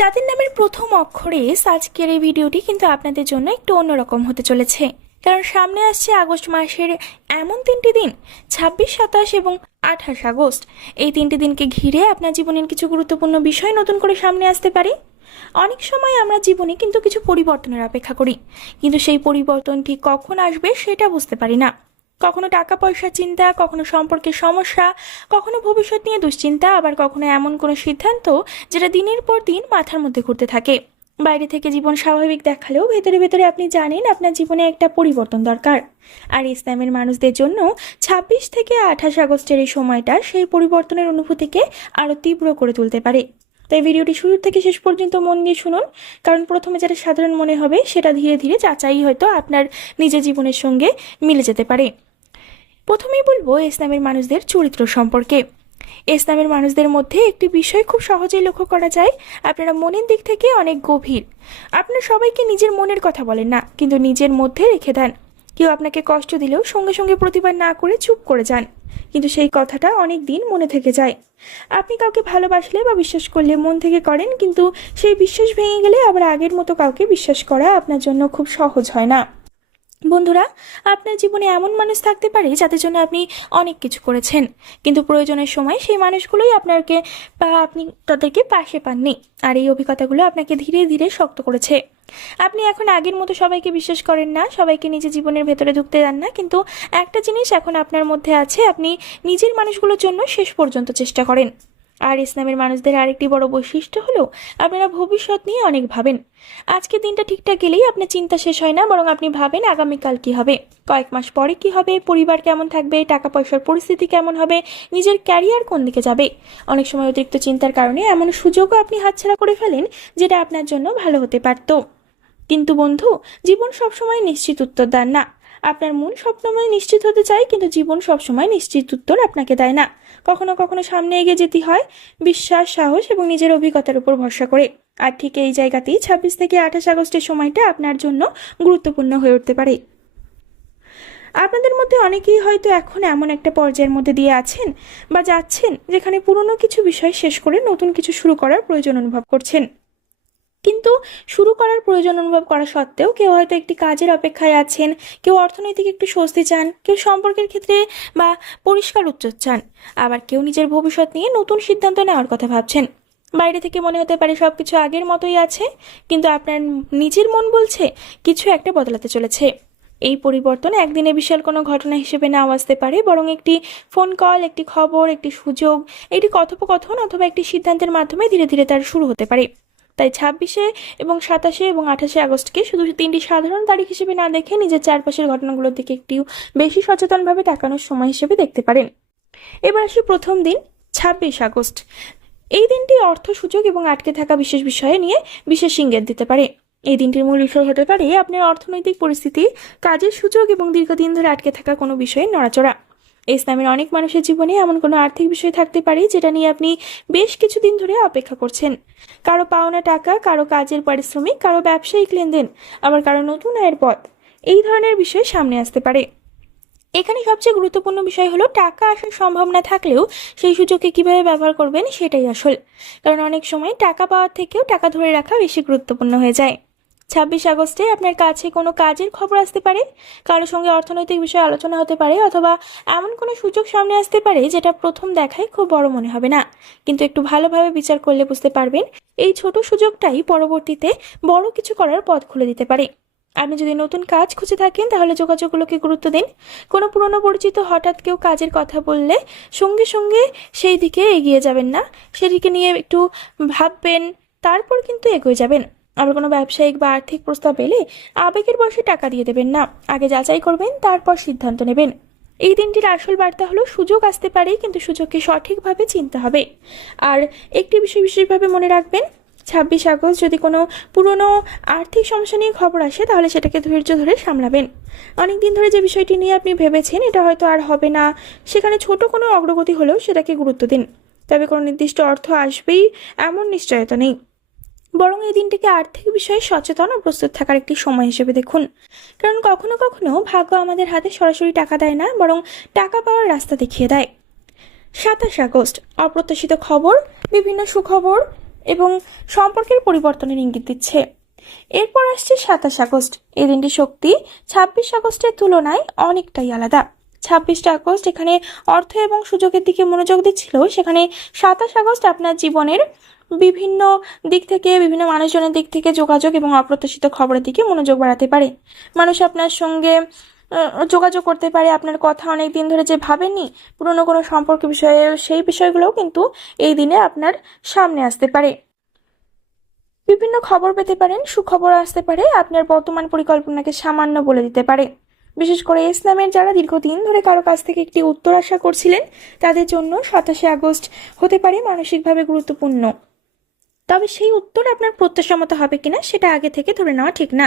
যাদের নামের প্রথম অক্ষরে এস, আজকের এই ভিডিওটি কিন্তু আপনাদের জন্য একটু অন্যরকম হতে চলেছে। কারণ সামনে আসছে আগস্ট মাসের এমন 3টি দিন, 26, 27 এবং 28 আগস্ট। এই 3টি দিনকে ঘিরে আপনার জীবনের কিছু গুরুত্বপূর্ণ বিষয় নতুন করে সামনে আসতে পারে। অনেক সময় আমরা জীবনে কিন্তু কিছু পরিবর্তনের অপেক্ষা করি, কিন্তু সেই পরিবর্তন ঠিক কখন আসবে সেটা বুঝতে পারি না। কখনো টাকা পয়সার চিন্তা, কখনো সম্পর্কের সমস্যা, কখনো ভবিষ্যৎ নিয়ে দুশ্চিন্তা, আবার কখনো এমন কোনো সিদ্ধান্ত যেটা দিনের পর দিন মাথার মধ্যে ঘুরতে থাকে। বাইরে থেকে জীবন স্বাভাবিক দেখালেও ভেতরে ভেতরে আপনি জানেন আপনার জীবনে একটা পরিবর্তন দরকার। আর ইসলামের মানুষদের জন্য 26 থেকে 28 আগস্টের এই সময়টা সেই পরিবর্তনের অনুভূতিকে আরো তীব্র করে তুলতে পারে। তাই ভিডিওটি শুরু থেকে শেষ পর্যন্ত মন দিয়ে শুনুন, কারণ প্রথমে যেটা সাধারণ মনে হবে সেটা ধীরে ধীরে যাচাই হয়তো আপনার নিজের জীবনের সঙ্গে মিলে যেতে পারে। প্রথমেই বলবো ইসলামের মানুষদের চরিত্র সম্পর্কে। ইসলামের মানুষদের মধ্যে একটি বিষয় খুব সহজেই লক্ষ্য করা যায়, আপনারা মনের দিক থেকে অনেক গভীর। আপনারা সবাইকে নিজের মনের কথা বলেন না, কিন্তু নিজের মধ্যে রেখে দেন। কেউ আপনাকে কষ্ট দিলেও সঙ্গে সঙ্গে প্রতিবাদ না করে চুপ করে যান, কিন্তু সেই কথাটা অনেক দিন মনে থেকে যায়। আপনি কাউকে ভালোবাসলে বা বিশ্বাস করলে মন থেকে করেন, কিন্তু সেই বিশ্বাস ভেঙে গেলে আবার আগের মতো কাউকে বিশ্বাস করা আপনার জন্য খুব সহজ হয় না। বন্ধুরা, আপনার জীবনে এমন মানুষ থাকতে পারে যাদের জন্য আপনি অনেক কিছু করেছেন, কিন্তু প্রয়োজনের সময় সেই মানুষগুলোই আপনাকে বা আপনি তাদেরকে পাশে পাননি। আর এই অভিজ্ঞতাগুলো আপনাকে ধীরে ধীরে শক্ত করেছে। আপনি এখন আগের মতো সবাইকে বিশ্বাস করেন না, সবাইকে নিজের জীবনের ভেতরে ঢুকতে দেন না, কিন্তু একটা জিনিস এখন আপনার মধ্যে আছে, আপনি নিজের মানুষগুলোর জন্য শেষ পর্যন্ত চেষ্টা করেন। আর ইসলামের মানুষদের আরেকটি বড় বৈশিষ্ট্য হলো আপনারা ভবিষ্যৎ নিয়ে অনেক ভাবেন। আজকে দিনটা ঠিকঠাক গেলেই আপনার চিন্তা শেষ হয় না, বরং আপনি ভাবেন আগামীকাল কি হবে, কয়েক মাস পরে কি হবে, পরিবার কেমন থাকবে, টাকা পয়সার পরিস্থিতি কেমন হবে, নিজের ক্যারিয়ার কোন দিকে যাবে। অনেক সময় অতিরিক্ত চিন্তার কারণে এমন সুযোগও আপনি হাতছাড়া করে ফেলেন যেটা আপনার জন্য ভালো হতে পারত। কিন্তু বন্ধু, জীবন সবসময় নিশ্চিত উত্তর দেন না। আপনার মন সবসময় নিশ্চিত হতে চায়, কিন্তু জীবন সবসময় নিশ্চিত উত্তর আপনাকে দেয় না। কখনো কখনো সামনে এগিয়ে যেতে হয় বিশ্বাস, সাহস এবং নিজের অভিজ্ঞতার উপর ভরসা করে। আর ঠিক এই জায়গাতেই 26 থেকে 28 আগস্টের সময়টা আপনার জন্য গুরুত্বপূর্ণ হয়ে উঠতে পারে। আপনাদের মধ্যে অনেকেই হয়তো এখন এমন একটা পর্যায়ের মধ্যে দিয়ে আছেন বা যাচ্ছেন যেখানে পুরনো কিছু বিষয় শেষ করে নতুন কিছু শুরু করার প্রয়োজন অনুভব করছেন। কিন্তু শুরু করার প্রয়োজন অনুভব করা সত্ত্বেও কেউ হয়তো একটি কাজের অপেক্ষায় আছেন, কেউ অর্থনৈতিক একটু স্বস্তি চান, কেউ সম্পর্কের ক্ষেত্রে বা পরিষ্কার উত্তর চান, আবার কেউ নিজের ভবিষ্যৎ নিয়ে নতুন সিদ্ধান্ত নেওয়ার কথা ভাবছেন। বাইরে থেকে মনে হতে পারে সবকিছু আগের মতোই আছে, কিন্তু আপনার নিজের মন বলছে কিছু একটা বদলাতে চলেছে। এই পরিবর্তন একদিনে বিশাল কোনো ঘটনা হিসেবে নাও আসতে পারে, বরং একটি ফোন কল, একটি খবর, একটি সুযোগ, একটি কথোপকথন অথবা একটি সিদ্ধান্তের মাধ্যমে ধীরে ধীরে তার শুরু হতে পারে। তাই 26 এবং 27 এবং 28 আগস্টকে শুধু 3টি সাধারণ তারিখ হিসেবে না দেখে নিজের চারপাশের ঘটনাগুলোর দিকে একটু বেশি সচেতনভাবে তাকানোর সময় হিসেবে দেখতে পারেন। এবার আসি প্রথম দিন, 26 আগস্ট। এই দিনটি অর্থ, সুযোগ এবং আটকে থাকা বিশেষ বিষয়ে নিয়ে বিশেষ ইঙ্গিত দিতে পারে। এই দিনটির মূল বিষয় হতে পারে আপনার অর্থনৈতিক পরিস্থিতি, কাজের সুযোগ এবং দীর্ঘদিন ধরে আটকে থাকা কোনো বিষয়ে নড়াচড়া। ইসলামের অনেক মানুষের জীবনে এমন কোনো আর্থিক বিষয় থাকতে পারে যেটা নিয়ে আপনি বেশ কিছুদিন ধরে অপেক্ষা করছেন। কারো পাওনা টাকা, কারো কাজের পারিশ্রমিক, কারো ব্যবসায়িক লেনদেন, আবার কারো নতুন আয়ের পথ। এই ধরনের বিষয় সামনে আসতে পারে। এখানে সবচেয়ে গুরুত্বপূর্ণ বিষয় হলো টাকা আসার সম্ভাবনা থাকলেও সেই সুযোগকে কিভাবে ব্যবহার করবেন সেটাই আসল। কারণ অনেক সময় টাকা পাওয়ার থেকেও টাকা ধরে রাখা বেশি গুরুত্বপূর্ণ হয়ে যায়। 26 আগস্টে আপনার কাছে কোনো কাজের খবর আসতে পারে, কারোর সঙ্গে অর্থনৈতিক বিষয়ে আলোচনা হতে পারে, অথবা এমন কোনো সুযোগ সামনে আসতে পারে যেটা প্রথম দেখায় খুব বড় মনে হবে না, কিন্তু একটু ভালোভাবে বিচার করলে বুঝতে পারবেন এই ছোট সুযোগটাই পরবর্তীতে বড় কিছু করার পথ খুলে দিতে পারে। আপনি যদি নতুন কাজ খুঁজে থাকেন তাহলে যোগাযোগগুলোকে গুরুত্ব দিন। কোনো পুরনো পরিচিত হঠাৎ কেউ কাজের কথা বললে সঙ্গে সঙ্গে সেই দিকে এগিয়ে যাবেন না, সেদিকে নিয়ে একটু ভাববেন, তারপর কিন্তু এগিয়ে যাবেন। আবার কোনো ব্যবসায়িক বা আর্থিক প্রস্তাব এলে আবেগের বশে টাকা দিয়ে দেবেন না, আগে যাচাই করবেন, তারপর সিদ্ধান্ত নেবেন। এই দিনটির আসল বার্তা হলো সুযোগ আসতে পারে, কিন্তু সুযোগকে সঠিকভাবে চিনতে হবে। আর একটি বিষয় বিশেষভাবে মনে রাখবেন, 26 আগস্ট যদি কোনো পুরনো আর্থিক সমস্যা নিয়ে খবর আসে তাহলে সেটাকে ধৈর্য ধরে সামলাবেন। অনেকদিন ধরে যে বিষয়টি নিয়ে আপনি ভেবেছেন এটা হয়তো আর হবে না, সেখানে ছোট কোনো অগ্রগতি হলেও সেটাকে গুরুত্ব দিন। তবে কোনো নির্দিষ্ট অর্থ আসবেই এমন নিশ্চয়তা নেই, বরং এই দিনটিকে আর্থিক বিষয়ে সচেতন ও প্রস্তুত থাকার একটি সময় হিসেবে দেখুন। কারণ কখনো কখনো ভাগ্য আমাদের হাতে সরাসরি টাকা দেয় না, বরং টাকা পাওয়ার রাস্তা দেখিয়ে দেয়। 27 আগস্ট, অপ্রত্যাশিত খবর, বিভিন্ন সুখবর, এবং সম্পর্কের পরিবর্তনের ইঙ্গিত দিচ্ছে। এরপর আসছে 27 আগস্ট। এই দিনটি শক্তি 26 আগস্টের তুলনায় অনেকটাই আলাদা। 26 আগস্ট এখানে অর্থ এবং সুযোগের দিকে মনোযোগ দিচ্ছিল, সেখানে 27 আগস্ট আপনার জীবনের বিভিন্ন দিক থেকে, বিভিন্ন মানুষজনের দিক থেকে যোগাযোগ এবং অপ্রত্যাশিত খবরের দিকে মনোযোগ বাড়াতে পারে। মানুষ আপনার সঙ্গে যোগাযোগ করতে পারে, আপনার কথা অনেক দিন ধরে যে ভাবেননি পুরনো কোনো সম্পর্ক বিষয়ে, সেই বিষয়গুলোও কিন্তু এই দিনে আপনার সামনে আসতে পারে। বিভিন্ন খবর পেতে পারেন, সুখবর আসতে পারে, আপনার বর্তমান পরিকল্পনাকে সামান্য বলে দিতে পারে। বিশেষ করে ইসলামের যারা দীর্ঘদিন ধরে কারো কাছ থেকে একটি উত্তর আশা করছিলেন, তাদের জন্য 27 আগস্ট হতে পারে মানসিকভাবে গুরুত্বপূর্ণ। তবে সেই উত্তর আপনার প্রত্যাশা মতো হবে কিনা সেটা আগে থেকে ধরে নেওয়া ঠিক না।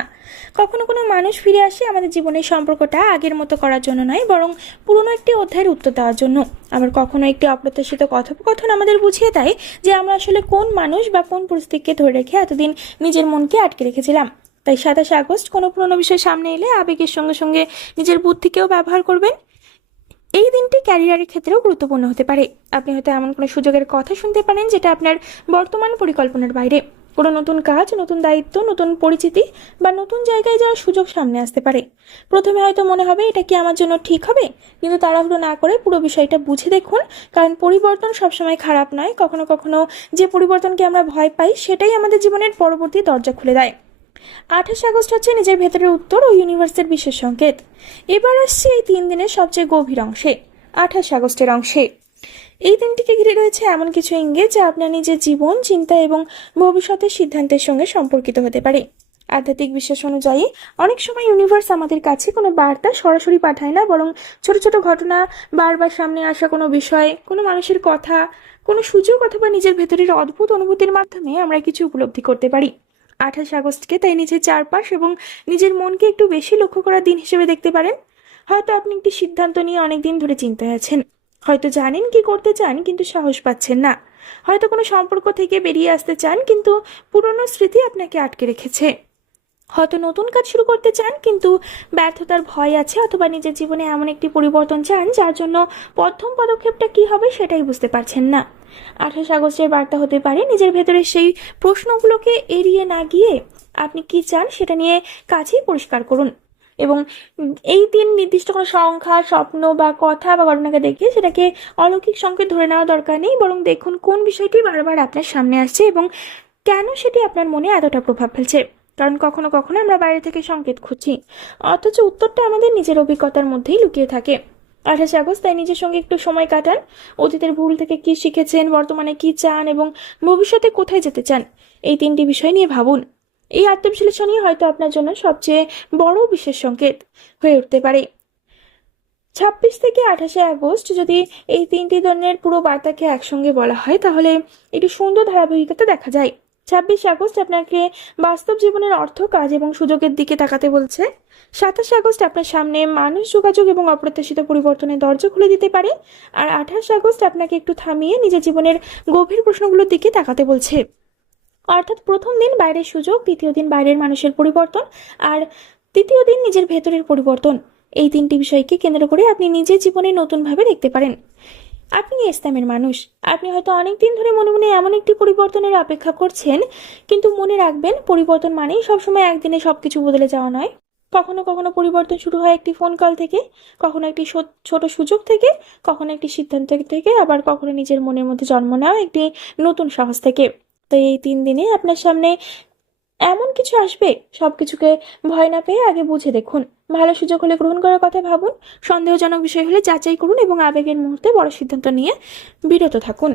কখনো কোনো মানুষ ফিরে আসে আমাদের জীবনের সম্পর্কটা আগের মতো করার জন্য নয়, বরং পুরনো একটি অধ্যায়ের উত্তর দেওয়ার জন্য। আবার কখনো একটি অপ্রত্যাশিত কথোপকথন আমাদের বুঝিয়ে দেয় যে আমরা আসলে কোন মানুষ বা কোন পরিস্থিতিকে ধরে রেখে এতদিন নিজের মনকে আটকে রেখেছিলাম। তাই 27 আগস্ট কোনো পুরনো বিষয় সামনে এলে আবেগের সঙ্গে সঙ্গে নিজের বুদ্ধিকেও ব্যবহার করবেন। এই দিনটি ক্যারিয়ারের ক্ষেত্রেও গুরুত্বপূর্ণ হতে পারে। আপনি হয়তো এমন কোনো সুযোগের কথা শুনতে পারেন যেটা আপনার বর্তমান পরিকল্পনার বাইরে। কোনো নতুন কাজ, নতুন দায়িত্ব, নতুন পরিচিতি বা নতুন জায়গায় যাওয়ার সুযোগ সামনে আসতে পারে। প্রথমে হয়তো মনে হবে এটা কি আমার জন্য ঠিক হবে, কিন্তু তাড়াহুড়ো না করে পুরো বিষয়টা বুঝে দেখুন, কারণ পরিবর্তন সবসময় খারাপ নয়। কখনো কখনো যে পরিবর্তনকে আমরা ভয় পাই সেটাই আমাদের জীবনের পরবর্তী দরজা খুলে দেয়। 28 আগস্ট হচ্ছে নিজের ভেতরের উত্তর ও ইউনিভার্সের বিশেষ সংকেত। এবার আসছে এই 3 দিনের সবচেয়ে গভীর অংশে, 28 আগস্টের অংশে। এই দিনটিকে ঘিরে রয়েছে এমন কিছু ইঙ্গিত যা আপনার নিজের জীবন, চিন্তা এবং ভবিষ্যতের সিদ্ধান্তের সঙ্গে সম্পর্কিত হতে পারে। আধ্যাত্মিক বিশ্বাস অনুযায়ী অনেক সময় ইউনিভার্স আমাদের কাছে কোনো বার্তা সরাসরি পাঠায় না, বরং ছোট ছোট ঘটনা, বারবার সামনে আসা কোনো বিষয়, কোনো মানুষের কথা, কোনো সুযোগ অথবা নিজের ভেতরের অদ্ভুত অনুভূতির মাধ্যমে আমরা কিছু উপলব্ধি করতে পারি। 28 আগস্টকে তাই নিজের চারপাশ এবং নিজের মনকে একটু বেশি লক্ষ্য করার দিন হিসেবে দেখতে পারেন। হয়তো আপনি একটি সিদ্ধান্ত নিয়ে অনেকদিন ধরে চিন্তায় আছেন, হয়তো জানেন কি করতে চান কিন্তু সাহস পাচ্ছেন না, হয়তো কোনো সম্পর্ক থেকে বেরিয়ে আসতে চান কিন্তু পুরনো স্মৃতি আপনাকে আটকে রেখেছে, হয়তো নতুন কাজ শুরু করতে চান কিন্তু ব্যর্থতার ভয় আছে, অথবা নিজের জীবনে এমন একটি পরিবর্তন চান যার জন্য প্রথম পদক্ষেপটা কি হবে সেটাই বুঝতে পারছেন না। 28 আগস্টের বার্তা হতে পারে নিজের ভেতরে সেই প্রশ্নগুলোকে এড়িয়ে না গিয়ে আপনি কি চান সেটা নিয়ে কাছেই পরিষ্কার করুন। এবং এই দিন নির্দিষ্ট কোনো সংখ্যা, স্বপ্ন বা কথা বা ঘটনাকে দেখে সেটাকে অলৌকিক সংকেত ধরে নেওয়া দরকার নেই, বরং দেখুন কোন বিষয়টি বারবার আপনার সামনে আসছে এবং কেন সেটি আপনার মনে এতটা প্রভাব ফেলছে। কারণ কখনো কখনো আমরা বাইরে থেকে সংকেত খুঁজছি, অথচ উত্তরটা আমাদের নিজের অভিজ্ঞতার মধ্যেই লুকিয়ে থাকে। 28 আগস্ট তাই নিজের সঙ্গে একটু সময় কাটান। অতীতের ভুল থেকে কি শিখেছেন, বর্তমানে কি চান এবং ভবিষ্যতে কোথায় যেতে চান, এই 3টি বিষয় নিয়ে ভাবুন। এই আত্মবিশ্লেষণই হয়তো আপনার জন্য সবচেয়ে বড় বিশেষ সংকেত হয়ে উঠতে পারে। 26 থেকে 28 আগস্ট যদি এই 3টি দিনের পুরো বার্তাকে একসঙ্গে বলা হয় তাহলে একটি সুন্দর ধারাবাহিকতা দেখা যায়। 26 আগস্ট আপনাকে বাস্তব জীবনের অর্থ, কাজ এবং সুযোগের দিকে তাকাতে বলছে। 27 আগস্ট আপনার সামনে মানুষ, যোগাযোগ এবং অপ্রত্যাশিত পরিবর্তনের দরজা খুলে দিতে পারে। আর 28 আগস্ট আপনাকে একটু থামিয়ে নিজের জীবনের গভীর প্রশ্নগুলোর দিকে তাকাতে বলছে। অর্থাৎ প্রথম দিন বাইরের সুযোগ, দ্বিতীয় দিন বাইরের মানুষের পরিবর্তন, আর তৃতীয় দিন নিজের ভেতরের পরিবর্তন। এই 3টি বিষয়কে কেন্দ্র করে আপনি নিজের জীবনে নতুনভাবে দেখতে পারেন। আপনি ইসলামের মানুষ, আপনি হয়তো অনেক দিন ধরে মনে মনে এমন একটি পরিবর্তনের অপেক্ষা করছেন, কিন্তু মনে রাখবেন পরিবর্তন মানেই সবসময় একদিনে সবকিছু বদলে যাওয়া নয়। কখনো কখনো পরিবর্তন শুরু হয় একটি ফোন কল থেকে, কখনো একটি ছোট সুযোগ থেকে, কখনো একটি সিদ্ধান্ত থেকে, আবার কখনো নিজের মনের মধ্যে জন্ম নেওয়া একটি নতুন সাহস থেকে। তো এই 3 দিনে আপনার সামনে এমন কিছু আসবে, সবকিছুকে ভয় না পেয়ে আগে বুঝে দেখুন। ভালো সুযোগ হলে গ্রহণ করার কথা ভাবুন, সন্দেহজনক বিষয় হলে যাচাই করুন এবং আবেগের মুহূর্তে বড় সিদ্ধান্ত নিয়ে বিরত থাকুন।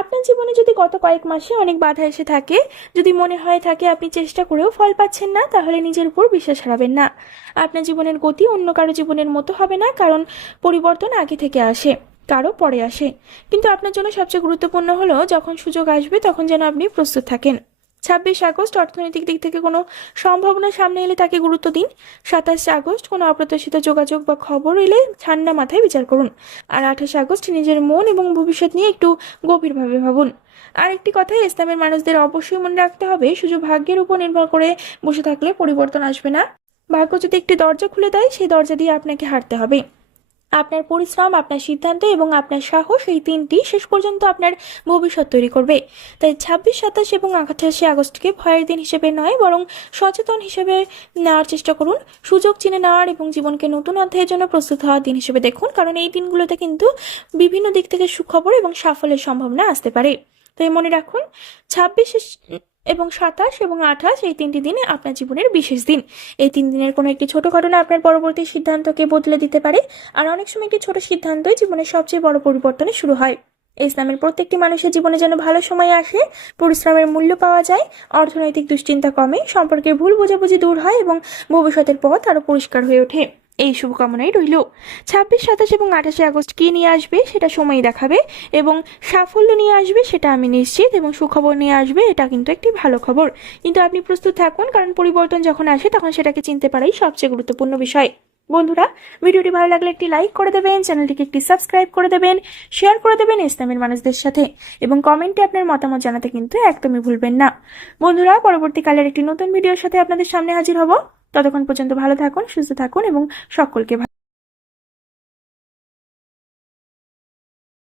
আপনার জীবনে যদি গত কয়েক মাসে অনেক বাধা এসে থাকে, যদি মনে হয় থাকে আপনি চেষ্টা করেও ফল পাচ্ছেন না, তাহলে নিজের উপর বিশ্বাস হারাবেন না। আপনার জীবনের গতি অন্য কারো জীবনের মতো হবে না, কারণ পরিবর্তন আগে থেকে আসে, কারো পরে আসে। কিন্তু আপনার জন্য সবচেয়ে গুরুত্বপূর্ণ হলো যখন সুযোগ আসবে তখন যেন আপনি প্রস্তুত থাকেন। 26 আগস্ট অর্থনৈতিক দিক থেকে কোনো সম্ভাবনা সামনে এলে তাকে গুরুত্ব দিন। 27 আগস্ট কোনো অপ্রত্যাশিত যোগাযোগ বা খবর এলে ঠান্ডা মাথায় বিচার করুন। আর 28 আগস্ট নিজের মন এবং ভবিষ্যৎ নিয়ে একটু গভীরভাবে ভাবুন। আর একটি কথা, ইসলামের মানুষদের অবশ্যই মনে রাখতে হবে, শুধু ভাগ্যের উপর নির্ভর করে বসে থাকলে পরিবর্তন আসবে না। ভাগ্য যদি একটি দরজা খুলে দেয়, সেই দরজা দিয়ে আপনাকে হাঁটতে হবে। আপনার পরিশ্রম, আপনার সিদ্ধান্ত এবং আপনার সাহস, এই তিনটি শেষ পর্যন্ত আপনার ভবিষ্যৎ তৈরি করবে। তাই 26, 27 এবং 28 আগস্টকে ভয়ের দিন হিসেবে নয়, বরং সচেতন হিসেবে নেওয়ার চেষ্টা করুন। সুযোগ চিনে নেওয়ার এবং জীবনকে নতুন অধ্যায়ের জন্য প্রস্তুত হওয়ার দিন হিসেবে দেখুন, কারণ এই দিনগুলোতে কিন্তু বিভিন্ন দিক থেকে সুখবর এবং সাফল্যের সম্ভাবনা আসতে পারে। তাই মনে রাখুন, 26 এবং 27 এবং 28 এই তিনটি দিনে আপনার জীবনের বিশেষ দিন। এই 3 দিনের কোনো একটি ছোট ঘটনা আপনার পরবর্তী সিদ্ধান্তকে বদলে দিতে পারে, আর অনেক সময় একটি ছোট সিদ্ধান্তই জীবনের সবচেয়ে বড় পরিবর্তনের শুরু হয়। ইসলামের প্রত্যেকটি মানুষের জীবনে যেন ভালো সময় আসে, পরিশ্রমের মূল্য পাওয়া যায়, অর্থনৈতিক দুশ্চিন্তা কমে, সম্পর্কের ভুল বোঝাবুঝি দূর হয় এবং ভবিষ্যতের পথ আরো পরিষ্কার হয়ে ওঠে। এই শুভকামনাই রইল। 26, 27 এবং 28 আগস্ট কি নিয়ে আসবে সেটা সময়ই দেখাবে, এবং সাফল্য নিয়ে আসবে সেটা আমি নিশ্চিত, এবং সুখবর নিয়ে আসবে এটা কিন্তু একটি ভালো খবর। কিন্তু আপনি প্রস্তুত থাকুন, কারণ পরিবর্তন যখন আসে তখন সেটাকে চিনতে পারাই সবচেয়ে গুরুত্বপূর্ণ বিষয়। বন্ধুরা, ভিডিওটি ভালো লাগলে একটি লাইক করে দেবেন, চ্যানেলটিকে একটি সাবস্ক্রাইব করে দেবেন, শেয়ার করে দেবেন ইসলামের মানুষদের সাথে, এবং কমেন্টে আপনার মতামত জানাতে কিন্তু একদমই ভুলবেন না। বন্ধুরা, পরবর্তীকালের একটি নতুন ভিডিওর সাথে আপনাদের সামনে হাজির হব। ততক্ষণ পর্যন্ত ভালো থাকুন, সুস্থ থাকুন এবং সকলকে